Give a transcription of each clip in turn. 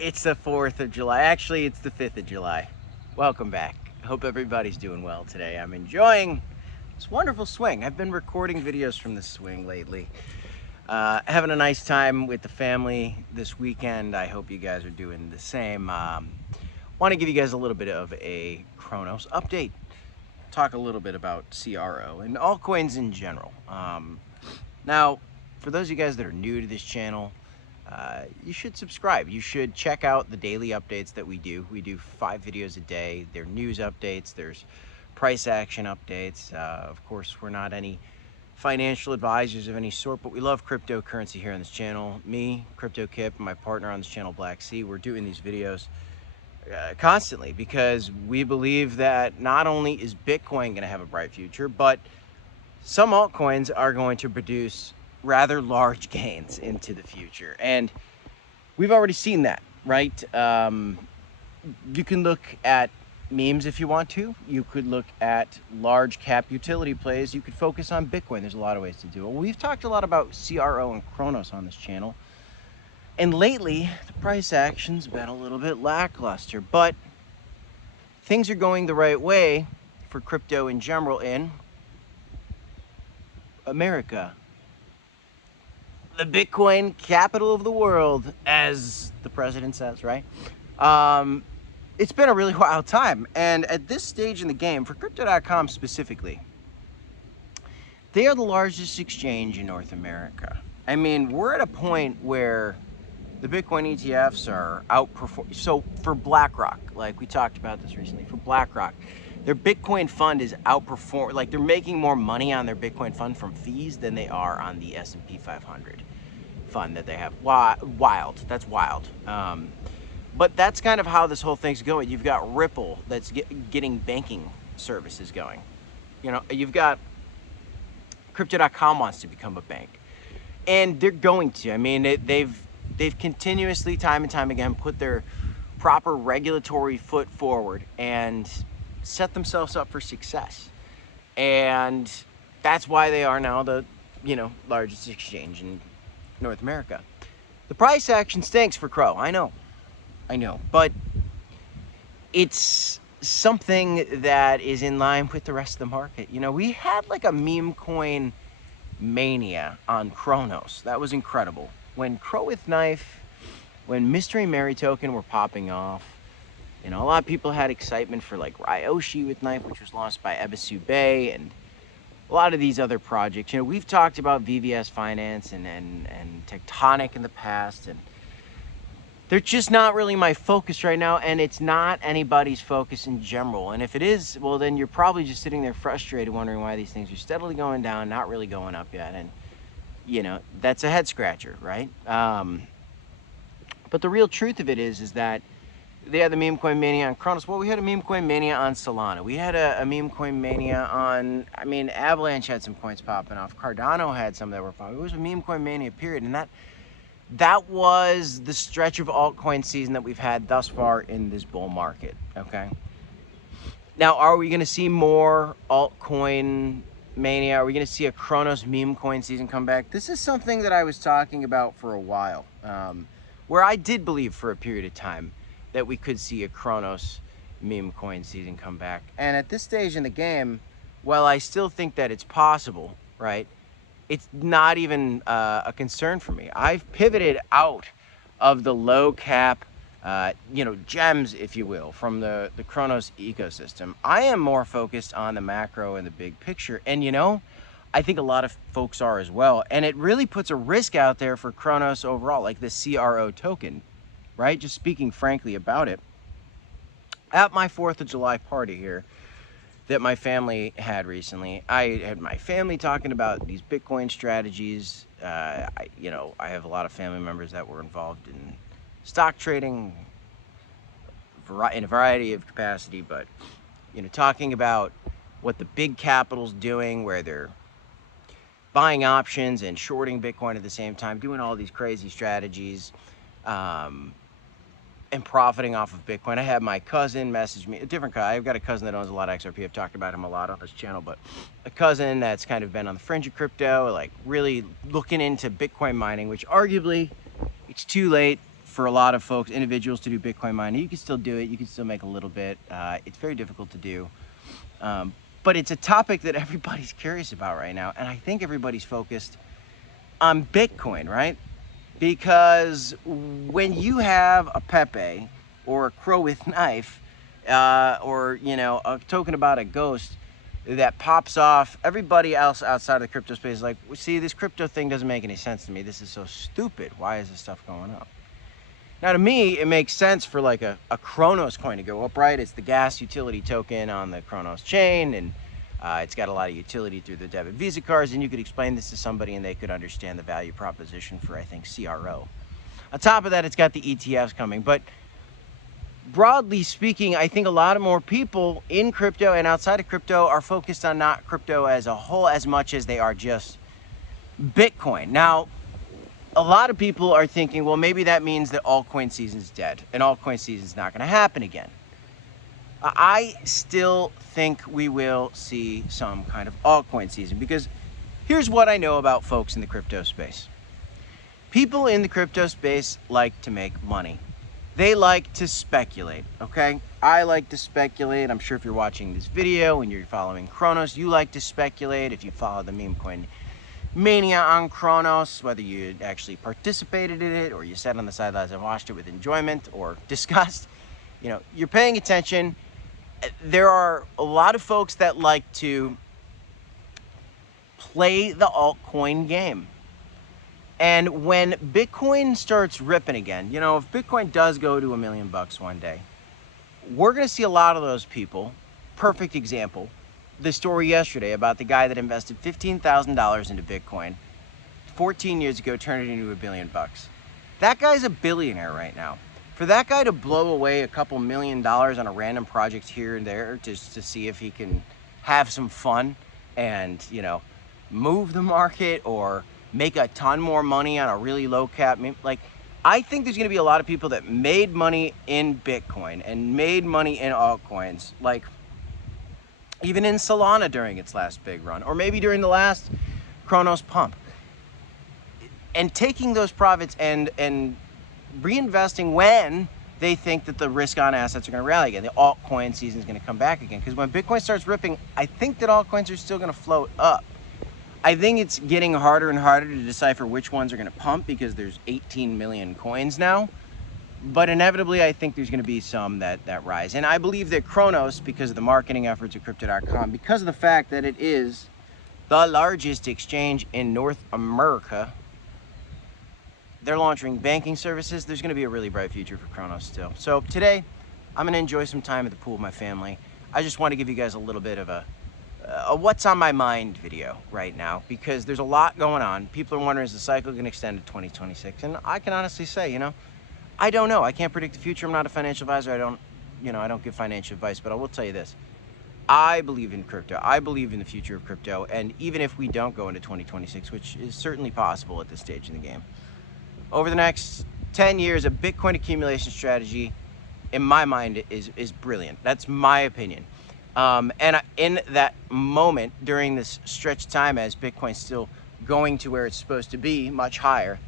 It's the 4th of July. Actually, it's the 5th of July. Welcome back. Hope everybody's doing well today. I'm enjoying this wonderful swing. I've been recording videos from this swing lately. Having a nice time with the family this weekend. I hope you guys are doing the same. Want to give you guys a little bit of a Chronos update. Talk a little bit about CRO and altcoins in general. Now, for those of you guys that are new to this channel, you should subscribe. You should check out the daily updates that we do. We do 5 videos a day. They're news updates. There's price action updates. Of course, we're not any financial advisors of any sort, but we love cryptocurrency here on this channel. Me, Crypto Kip, and my partner on this channel, Blacksea, we're doing these videos constantly because we believe that not only is Bitcoin going to have a bright future, but some altcoins are going to produce rather large gains into the future, and we've already seen that, right? You can look at memes if you want to. You could look at large cap utility plays. You could focus on Bitcoin. There's a lot of ways to do it. We've talked a lot about CRO and Chronos on this channel, and lately the price action's been a little bit lackluster, but things are going the right way for crypto in general in America, the Bitcoin capital of the world, as the president says, right? It's been a really wild time. And at this stage in the game, for Crypto.com specifically, they are the largest exchange in North America. I mean, we're at a point where the Bitcoin ETFs are outperforming. So for BlackRock, like we talked about this recently, for BlackRock, their Bitcoin fund is outperforming, like they're making more money on their Bitcoin fund from fees than they are on the S&P 500 fund that they have. Wild, that's wild. But that's kind of how this whole thing's going. You've got Ripple that's getting banking services going. You know, you've got Crypto.com wants to become a bank, and they're going to. I mean, they've continuously, time and time again, put their proper regulatory foot forward and set themselves up for success. And that's why they are now the, largest exchange in North America. The price action stinks for CRO. I know, but it's something that is in line with the rest of the market. We had like a Memecoin Mania on Chronos. That was incredible. When Crow with Knife, when Mystery Mary Token were popping off, a lot of people had excitement for like Ryoshi with Knife, which was launched by Ebisu Bay, and a lot of these other projects. We've talked about VVS Finance and Tectonic in the past, and they're just not really my focus right now, and it's not anybody's focus in general. And if it is, well, then you're probably just sitting there frustrated, wondering why these things are steadily going down, not really going up yet. And that's a head scratcher, right? But the real truth of it is that they had the Memecoin Mania on Chronos. Well, we had a Memecoin Mania on Solana. We had a Memecoin Mania on, Avalanche had some coins popping off. Cardano had some that were popping. It was a Memecoin Mania period, and that was the stretch of altcoin season that we've had thus far in this bull market, okay? Now, are we going to see more altcoin mania? Are we going to see a Chronos meme coin season come back? This is something that I was talking about for a while, where I did believe for a period of time that we could see a Chronos meme coin season come back. And at this stage in the game, while I still think that it's possible, right, it's not even a concern for me. I've pivoted out of the low cap, gems, if you will, from the Chronos ecosystem. I am more focused on the macro and the big picture. And, I think a lot of folks are as well. And it really puts a risk out there for Chronos overall, like the CRO token, right? Just speaking frankly about it. At my 4th of July party here that my family had recently, I had my family talking about these Bitcoin strategies. I have a lot of family members that were involved in stock trading in a variety of capacity, but talking about what the big capital's doing, where they're buying options and shorting Bitcoin at the same time, doing all these crazy strategies, and profiting off of Bitcoin. I had my cousin message me, a different guy. I've got a cousin that owns a lot of XRP. I've talked about him a lot on this channel, but a cousin that's kind of been on the fringe of crypto, like really looking into Bitcoin mining, which arguably it's too late for a lot of folks, individuals, to do Bitcoin mining. You can still do it. You can still make a little bit. It's very difficult to do. But it's a topic that everybody's curious about right now. And I think everybody's focused on Bitcoin, right? Because when you have a Pepe or a crow with knife, or, you know, a token about a ghost that pops off, everybody else outside of the crypto space is like, well, see, this crypto thing doesn't make any sense to me. This is so stupid. Why is this stuff going up? Now, to me, it makes sense for like a Kronos coin to go up, right? It's the gas utility token on the Kronos chain, and it's got a lot of utility through the debit Visa cards, and you could explain this to somebody and they could understand the value proposition for, I think, CRO. On top of that, it's got the ETFs coming. But broadly speaking, I think a lot of more people in crypto and outside of crypto are focused on not crypto as a whole as much as they are just Bitcoin. Now, a lot of people are thinking, well, maybe that means that altcoin season's dead and altcoin season's not going to happen again. I still think we will see some kind of altcoin season, because here's what I know about folks in the crypto space. People in the crypto space like to make money. They like to speculate, okay? I like to speculate. I'm sure if you're watching this video and you're following Kronos, you like to speculate. If you follow the Memecoin Mania on Kronos, whether you actually participated in it or you sat on the sidelines and watched it with enjoyment or disgust, you know, you're paying attention. There are a lot of folks that like to play the altcoin game. And when Bitcoin starts ripping again, you know, if Bitcoin does go to $1 million one day, we're going to see a lot of those people. Perfect example, the story yesterday about the guy that invested $15,000 into Bitcoin 14 years ago, turned it into $1 billion. That guy's a billionaire right now. For that guy to blow away a couple $1 million on a random project here and there just to see if he can have some fun and, you know, move the market or make a ton more money on a really low cap, like, I think there's going to be a lot of people that made money in Bitcoin and made money in altcoins, like even in Solana during its last big run, or maybe during the last Kronos pump, and taking those profits and reinvesting when they think that the risk on assets are going to rally again. The altcoin season is going to come back again, because when Bitcoin starts ripping, I think that altcoins are still going to float up. I think it's getting harder and harder to decipher which ones are going to pump, because there's 18 million coins now. But inevitably, I think there's going to be some that rise. And I believe that Kronos, because of the marketing efforts of Crypto.com, because of the fact that it is the largest exchange in North America, they're launching banking services. There's going to be a really bright future for Kronos still. So today, I'm going to enjoy some time at the pool with my family. I just want to give you guys a little bit of a what's on my mind video right now, because there's a lot going on. People are wondering, is the cycle going to extend to 2026? And I can honestly say, you know, I don't know. I can't predict the future. I'm not a financial advisor. I don't give financial advice, but I will tell you this. I believe in crypto. I believe in the future of crypto. And even if we don't go into 2026, which is certainly possible at this stage in the game, over the next 10 years, a Bitcoin accumulation strategy, in my mind, is brilliant. That's my opinion. And in that moment, during this stretch of time, as Bitcoin's still going to where it's supposed to be, much higher,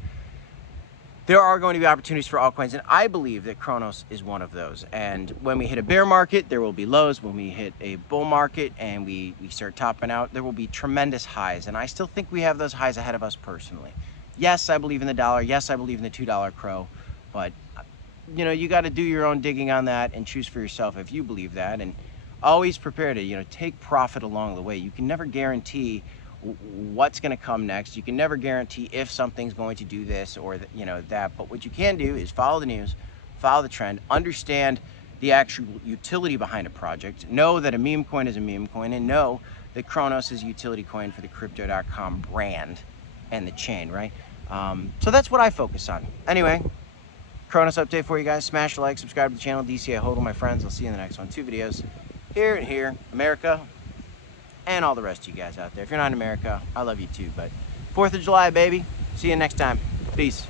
there are going to be opportunities for altcoins, and I believe that Kronos is one of those. And when we hit a bear market, there will be lows. When we hit a bull market and we start topping out, there will be tremendous highs. And I still think we have those highs ahead of us personally. Yes, I believe in the dollar. Yes, I believe in the $2 crow. But, you know, you got to do your own digging on that and choose for yourself if you believe that. And always prepare to, you know, take profit along the way. You can never guarantee what's going to come next. You can never guarantee if something's going to do this or you know, that. But what you can do is follow the news, follow the trend, understand the actual utility behind a project, know that a meme coin is a meme coin, and know that Kronos is a utility coin for the Crypto.com brand and the chain, right? So that's what I focus on. Anyway, Kronos update for you guys. Smash the like, subscribe to the channel. DCA Hodl, my friends. I'll see you in the next one. 2 videos. Here and here, America, and all the rest of you guys out there. If you're not in America, I love you too, but 4th of July, baby. See you next time. Peace.